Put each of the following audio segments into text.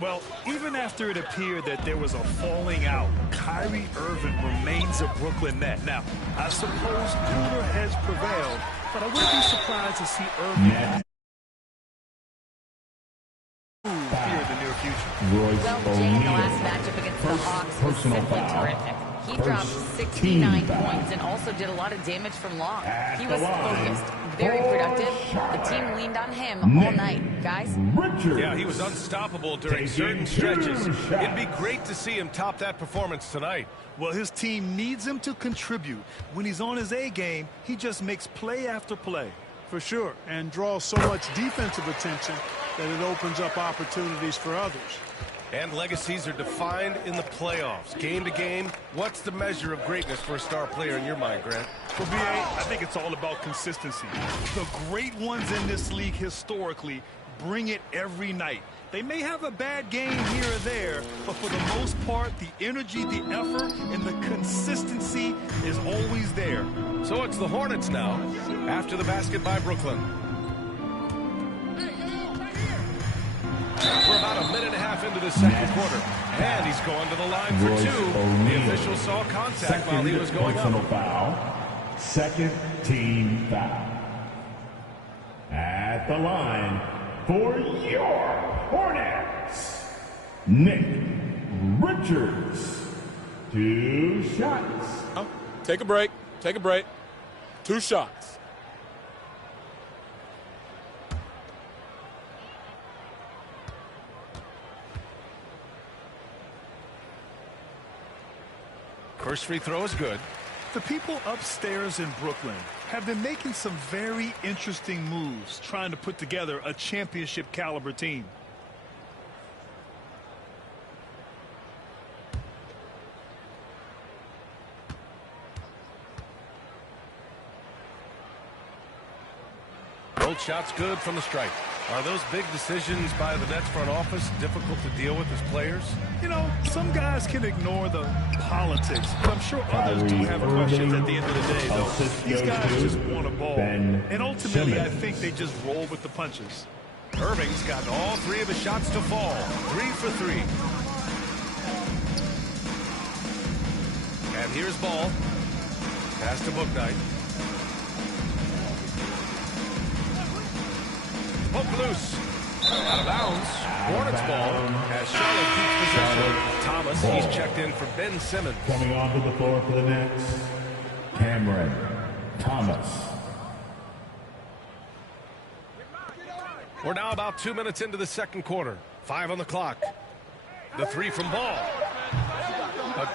Well, even after it appeared that there was a falling out, Kyrie Irving remains a Brooklyn Net. Now, I suppose cooler heads prevailed, but I wouldn't be surprised to see Irving here in the near future. Well, Jay, in the last matchup against the Hawks was simply terrific. He dropped 69 points and also did a lot of damage from long. He was focused, very productive. The team leaned on him all night, guys. Yeah, he was unstoppable during certain stretches. It'd be great to see him top that performance tonight. Well, his team needs him to contribute. When he's on his A game, he just makes play after play. For sure, and draws so much defensive attention that it opens up opportunities for others. And legacies are defined in the playoffs. Game to game, what's the measure of greatness for a star player in your mind, Grant? For BA, I think it's all about consistency. The great ones in this league historically bring it every night. They may have a bad game here or there, but for the most part, the energy, the effort, and the consistency is always there. So it's the Hornets now, after the basket by Brooklyn. We're about a minute and a half into the second quarter. And he's going to the line for two. The official saw contact while he was going up. Foul. Second team foul. At the line for your Hornets, Nick Richards. 2 shots. Take a break. Take a break. 2 shots. First free throw is good. The people upstairs in Brooklyn have been making some very interesting moves, trying to put together a championship caliber team. Both shots good from the stripe. Are those big decisions by the Nets front office difficult to deal with as players? You know, some guys can ignore the politics, but I'm sure others do have questions at the end of the day, though. These guys just want a ball. And ultimately, I think they just roll with the punches. Irving's got all 3 of his shots to fall. 3 for 3. And here's Ball. Pass to Bouknight. Poke loose. Out of bounds. Hornets ball as Charlotte keeps possession. Thomas, he's checked in for Ben Simmons. Coming onto the floor for the Nets, Cameron Thomas. We're now about 2 minutes into the second quarter. 5 on the clock. The 3 from Ball.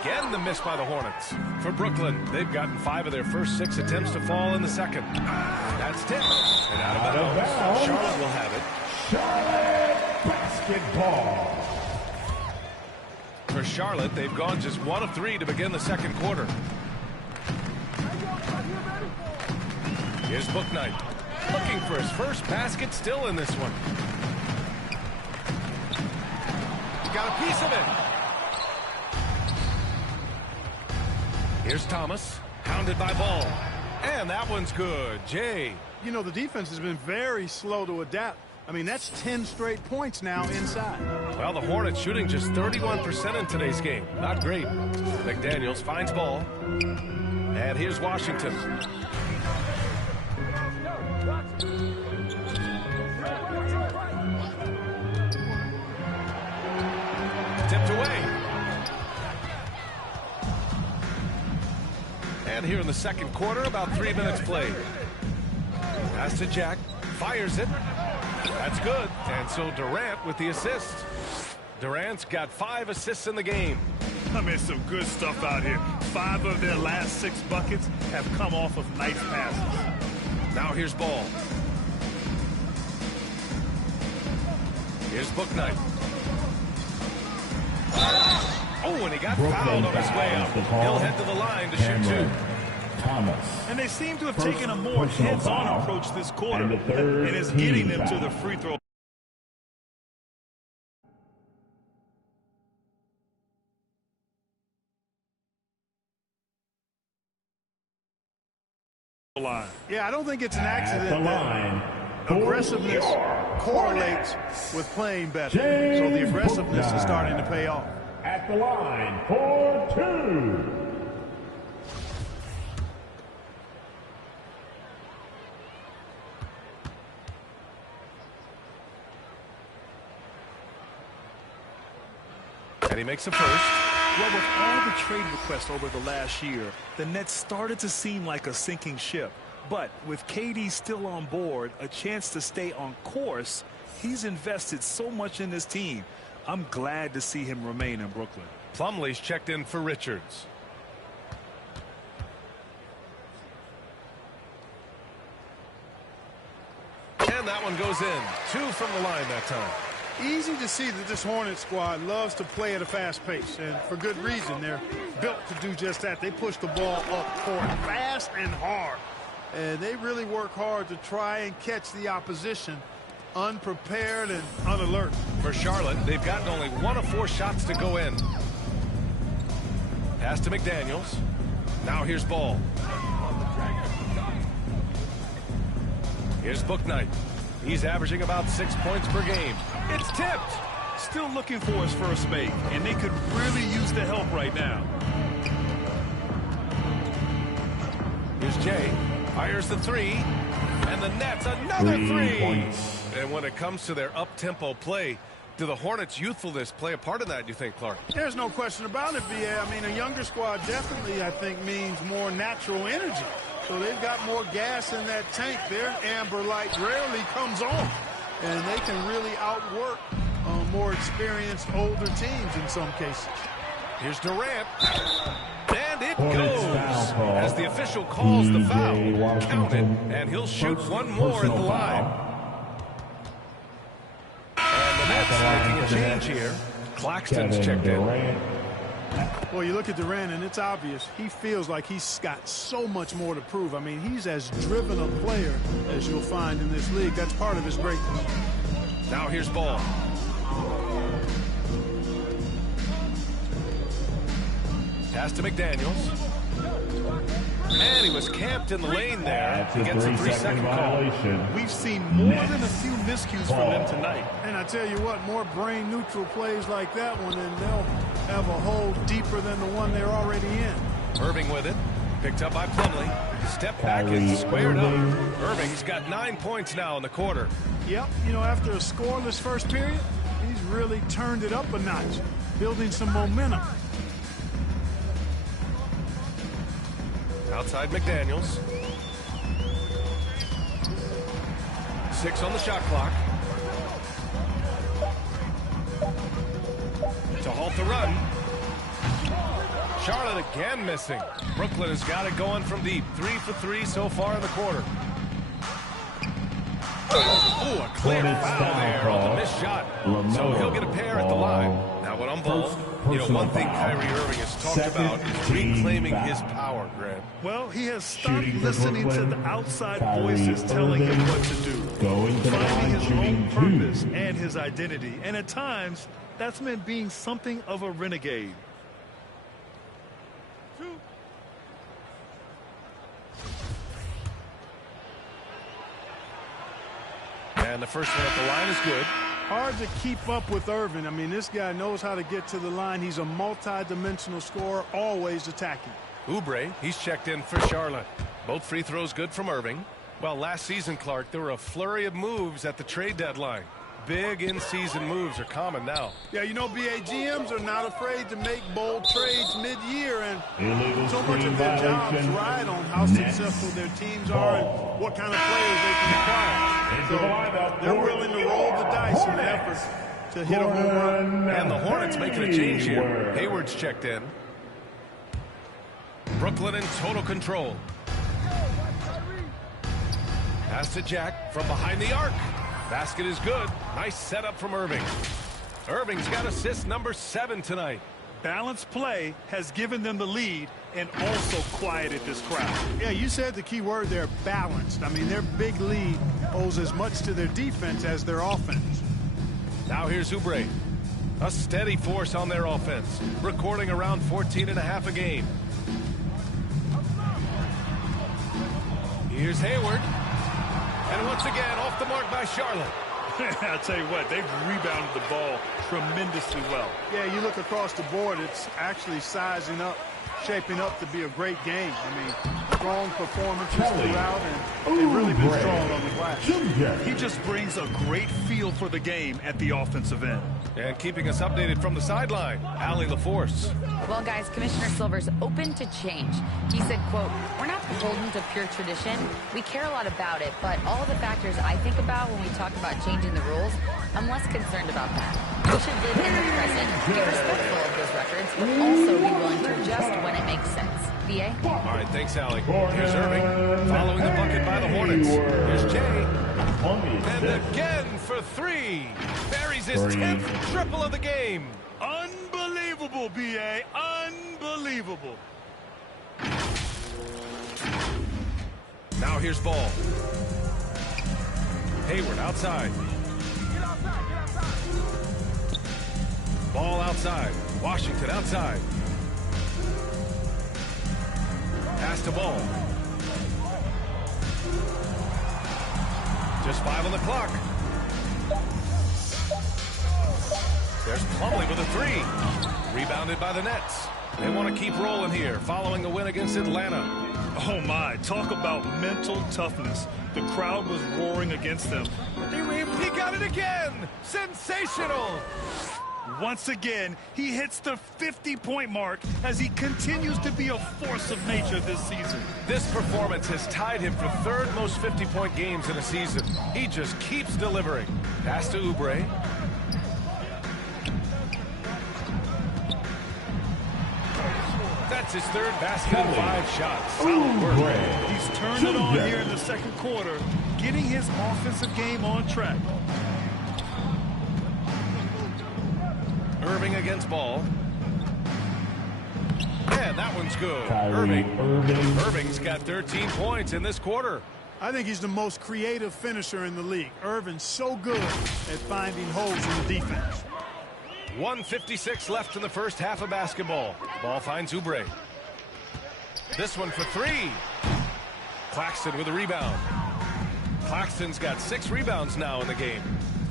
Again, the miss by the Hornets. For Brooklyn, they've gotten 5 of their first 6 attempts to fall in the second. That's tipped. And out of bounds. Charlotte will have it. Charlotte basketball. For Charlotte, they've gone just 1 of 3 to begin the second quarter. Here's Bouknight. Looking for his first basket, still in this one. He's got a piece of it. Here's Thomas, hounded by Ball. And that one's good. Jay. You know, the defense has been very slow to adapt. I mean, that's 10 straight points now inside. Well, the Hornets shooting just 31% in today's game. Not great. McDaniels finds Ball. And here's Washington. Tipped away. And here in the second quarter, about 3 minutes played. Pass to Jack. Fires it. That's good. And so Durant with the assist. Durant's got 5 assists in the game. I mean, some good stuff out here. 5 of their last 6 buckets have come off of nice passes. Now here's Ball. Here's Bouknight. Oh, and he got fouled on his way up. He'll head to the line to shoot 2. Thomas. And they seem to have taken a more heads-on approach this quarter, and it's getting them to the free throw line. Yeah, I don't think it's an accident At the that line Aggressiveness correlates with playing better. So the aggressiveness is starting to pay off. At the line for 2. And he makes a first. Well, with all the trade requests over the last year, the Nets started to seem like a sinking ship. But with KD still on board, a chance to stay on course, he's invested so much in this team. I'm glad to see him remain in Brooklyn. Plumlee's checked in for Richards. And that one goes in. 2 from the line that time. Easy to see that this Hornets squad loves to play at a fast pace, and for good reason. They're built to do just that. They push the ball up court fast and hard, and they really work hard to try and catch the opposition unprepared and unalert. For Charlotte, they've gotten only 1 of 4 shots to go in. Pass to McDaniels. Now here's Ball. Here's Bouknight. He's averaging about 6 points per game. It's tipped. Still looking for his first make, and they could really use the help right now. Here's Jay. Fires the 3. And the Nets, another 3. And when it comes to their up-tempo play, do the Hornets' youthfulness play a part in that, you think, Clark? There's no question about it, B.A. I mean, a younger squad definitely, I think, means more natural energy. So they've got more gas in that tank. Their amber light rarely comes on. And they can really outwork more experienced older teams in some cases. Here's Durant. And it goes. As the official calls the foul. Count it. And he'll shoot one more at the line. And the Nets making a change here. Claxton's checked in. Well, you look at Durant, and it's obvious. He feels like he's got so much more to prove. I mean, he's as driven a player as you'll find in this league. That's part of his greatness. Now here's Ball. Pass to McDaniels. And he was camped in the lane there. He gets a 3-second call. We've seen more than a few miscues from them tonight. And I tell you what, more brain-neutral plays like that one, and they'll have a hole deeper than the one they're already in. Irving with it. Picked up by Plumlee. Step back and squared up. Irving's got 9 points now in the quarter. Yep, you know, after a scoreless first period, he's really turned it up a notch, building some momentum. Outside McDaniels. 6 on the shot clock. To halt the run. Charlotte again missing. Brooklyn has got it going from deep. 3 for 3 so far in the quarter. Oh, a clear foul there on the missed shot. So he'll get a pair at the line. Now when I'm ball, you know, one thing Kyrie Irving has talked about is reclaiming his power, Grant. Well, he has stopped listening to the outside voices telling him what to do. Finding his own purpose and his identity. And at times, that's meant being something of a renegade. And the first one at the line is good. Hard to keep up with Irving. I mean, this guy knows how to get to the line. He's a multi-dimensional scorer, always attacking. Oubre, he's checked in for Charlotte. Both free throws good from Irving. Well, last season, Clark, there were a flurry of moves at the trade deadline. Big in-season moves are common now. Yeah, you know, BA GMs are not afraid to make bold trades mid-year, and so much of their jobs ride on how successful their teams are and what kind of players they can acquire. So they're willing to roll the dice in an effort to hit a home run. And the Hornets making a change here. Hayward's checked in. Brooklyn in total control. Pass to Jack from behind the arc. Basket is good. Nice setup from Irving. Irving's got assist number 7 tonight. Balanced play has given them the lead and also quieted this crowd. Yeah, you said the key word there, balanced. I mean, their big lead owes as much to their defense as their offense. Now here's Oubre. A steady force on their offense, recording around 14.5 a game. Here's Hayward. And once again, off the mark by Charlotte. I'll tell you what, they've rebounded the ball tremendously well. Yeah, you look across the board, it's actually sizing up, shaping up to be a great game. I mean, strong performances throughout, and they've really been strong on the glass. He just brings a great feel for the game at the offensive end. And keeping us updated from the sideline, Allie LaForce. Well, guys, Commissioner Silver's open to change. He said, quote, "We're not beholden to pure tradition. We care a lot about it, but all the factors I think about when we talk about changing the rules, I'm less concerned about that. We should live in the present, be respectful of those records, but also be willing to adjust when it makes sense." B.A.? All right, thanks, Allie. Here's Irving, following the bucket by the Hornets. Here's Jay. And again for three. Buries his 10th triple of the game. Unbelievable, B.A. Unbelievable. Now here's Ball. Hayward outside. Ball outside. Washington outside. Pass to Ball. Just 5 on the clock. There's Plumlee with a three. Rebounded by the Nets. They want to keep rolling here, following a win against Atlanta. Oh, my. Talk about mental toughness. The crowd was roaring against them. They were able. He got it again. Sensational. Once again, he hits the 50-point mark as he continues to be a force of nature this season. This performance has tied him for third most 50-point games in a season. He just keeps delivering. Pass to Oubre. That's his third basket in 5 shots. Solid work. He's turned it on here in the second quarter, getting his offensive game on track. Irving against Ball. And that one's good. Irving's got 13 points in this quarter. I think he's the most creative finisher in the league. Irving's so good at finding holes in the defense. 1:56 left in the first half of basketball. Ball finds Oubre. This one for three. Claxton with a rebound. Claxton's got 6 rebounds now in the game.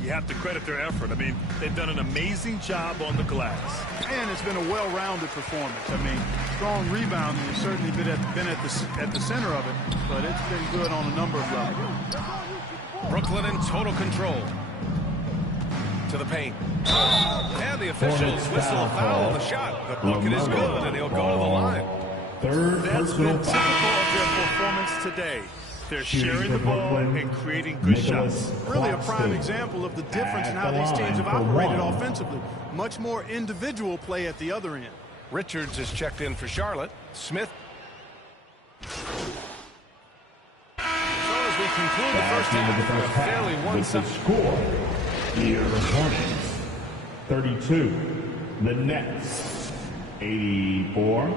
You have to credit their effort. I mean, they've done an amazing job on the glass. And it's been a well-rounded performance. I mean, strong rebounding has certainly been at the center of it, but it's been good on a number of levels. Brooklyn in total control. To the paint. And the officials whistle a foul on the shot. The bucket is good, and he'll go to the line. That's been typical of their performance today. They're sharing the ball and creating good shots. Really a prime example of the difference in how these teams have operated offensively. Much more individual play at the other end. Richards is checked in for Charlotte. Smith. So as we conclude the first half, a fairly one-sided score. Here the Hornets 32. The Nets 84.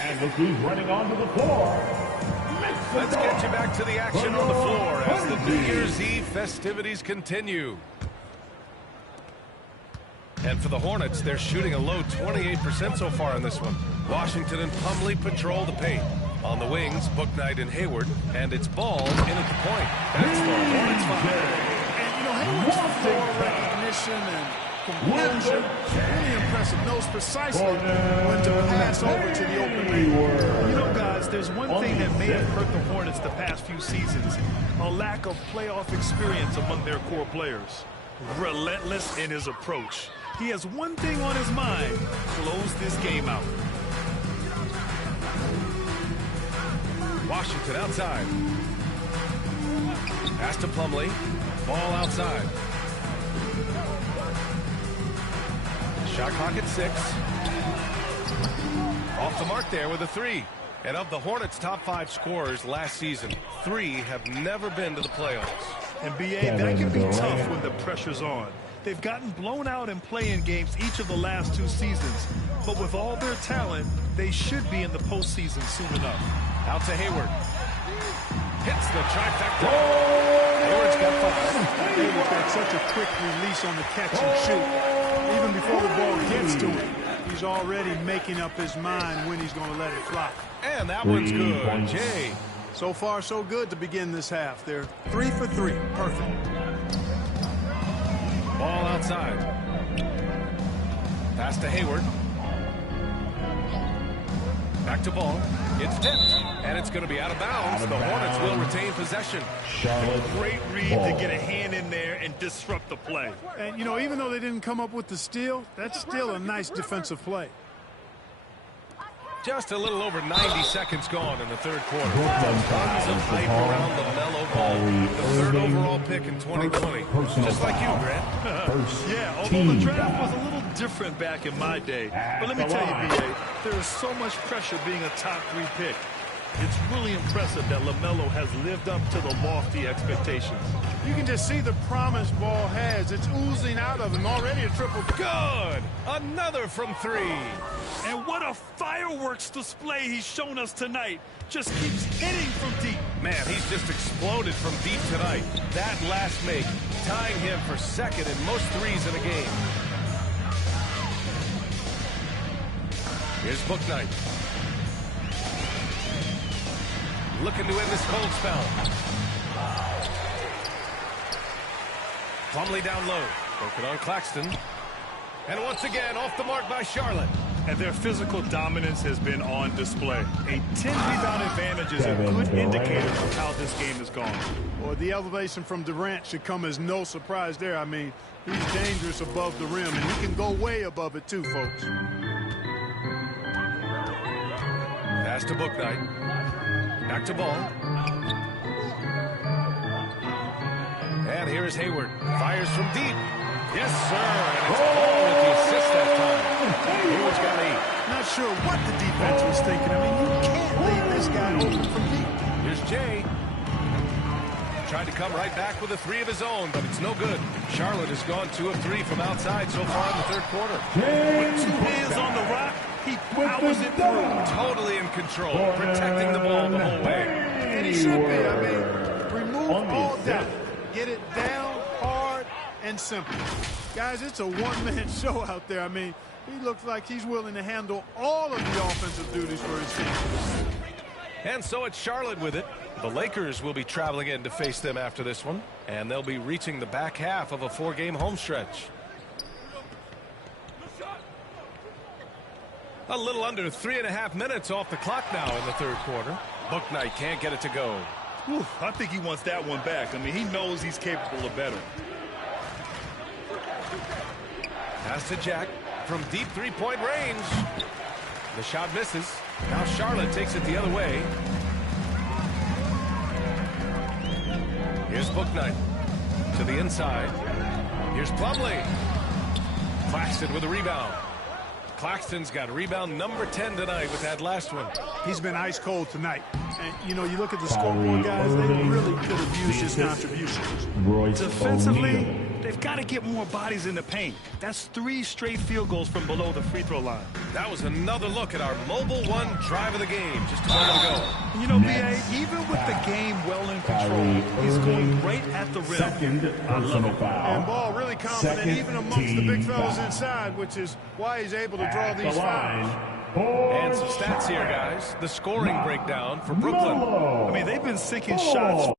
And look who's running onto the floor. Let's get you back to the action on the floor as the New Year's Eve festivities continue. And for the Hornets, they're shooting a low 28% so far in this one. Washington and Plumlee patrol the paint. On the wings, Bouknight and Hayward, and it's Ball in at the point. That's the Hornets' five. And, you know, Hayward's floor recognition and composure, really impressive. Knows precisely when to pass over to the open lane. You know, guys, there's one thing that may have hurt the Hornets the past few seasons, a lack of playoff experience among their core players. Relentless in his approach. He has one thing on his mind: close this game out. Washington outside. Pass to Plumlee. Ball outside. Shot clock at 6. Off the mark there with a 3. And of the Hornets' top 5 scorers last season, 3 have never been to the playoffs. And B.A., that can be tough when the pressure's on. They've gotten blown out in play-in games each of the last 2 seasons. But with all their talent, they should be in the postseason soon enough. Out to Hayward. Hits the trifecta. Hayward's got 5. Hayward got such a quick release on the catch and shoot. Even before the ball gets to him, he's already making up his mind when he's going to let it fly. And that one's good. Jay. So far, so good to begin this half. They're 3 for 3. Perfect. Ball outside. Pass to Hayward. Back to Ball. It's tipped. And it's going to be out of bounds. The Hornets will retain possession. Great read to get a hand in there and disrupt the play. And, you know, even though they didn't come up with the steal, that's still a nice defensive play. Just a little over 90 seconds gone in the third quarter. Tons of hype around LaMelo Ball, the 3rd overall pick in 2020. Just like you, Grant. Yeah, although the draft was a little different back in my day. But let me tell you, B.A., there is so much pressure being a top 3 pick. It's really impressive that LaMelo has lived up to the lofty expectations. You can just see the promise Ball has. It's oozing out of him. Already a triple. Good. Another from 3. And what a fireworks display he's shown us tonight. Just keeps hitting from deep. Man, he's just exploded from deep tonight. That last make, tying him for 2nd in most threes in a game. Here's Bouknight. Looking to end this cold spell. Plumlee down low. Broken on Claxton. And once again, off the mark by Charlotte. And their physical dominance has been on display. A 10-rebound advantage is a good indicator of how this game has gone. Well, the elevation from Durant should come as no surprise there. I mean, he's dangerous above the rim, and he can go way above it too, folks. Pass to Bouknight. Back to Ball. And here's Hayward. Fires from deep. Yes, sir. And it's Ball with the assist that time. Hayward's got 8. Not sure what the defense was thinking. I mean, you can't leave this guy open from deep. Here's Jay. Tried to come right back with a 3 of his own, but it's no good. Charlotte has gone 2 of 3 from outside so far in the third quarter. With 2 hands on the rock, he powers it through. Totally in control, protecting the ball the whole way. And he should be. I mean, remove all doubt. Get it down, hard, and simple. Guys, it's a one-man show out there. I mean, he looks like he's willing to handle all of the offensive duties for his team. And so it's Charlotte with it. The Lakers will be traveling in to face them after this one, and they'll be reaching the back half of a 4-game home stretch. A little under 3.5 minutes off the clock now in the third quarter. Bouknight can't get it to go. Whew, I think he wants that one back. I mean, he knows he's capable of better. Pass to Jack from deep 3-point range. The shot misses. Now Charlotte takes it the other way. Here's Bouknight to the inside. Here's Plumlee. Claxton with a rebound. Claxton's got rebound number 10 tonight with that last one. He's been ice cold tonight. And, you know, you look at the scoreboard, guys, they really could have used his contributions. Defensively, they've got to get more bodies in the paint. That's 3 straight field goals from below the free throw line. That was another look at our Mobile One drive of the game just a moment ago. You know, B.A., even with the game well in control, he's going right at the rim. I love it. And Ball really confident even amongst the big fellas inside, which is why he's able to draw these fouls. And some stats here, guys. The scoring breakdown for Brooklyn. I mean, they've been sinking shots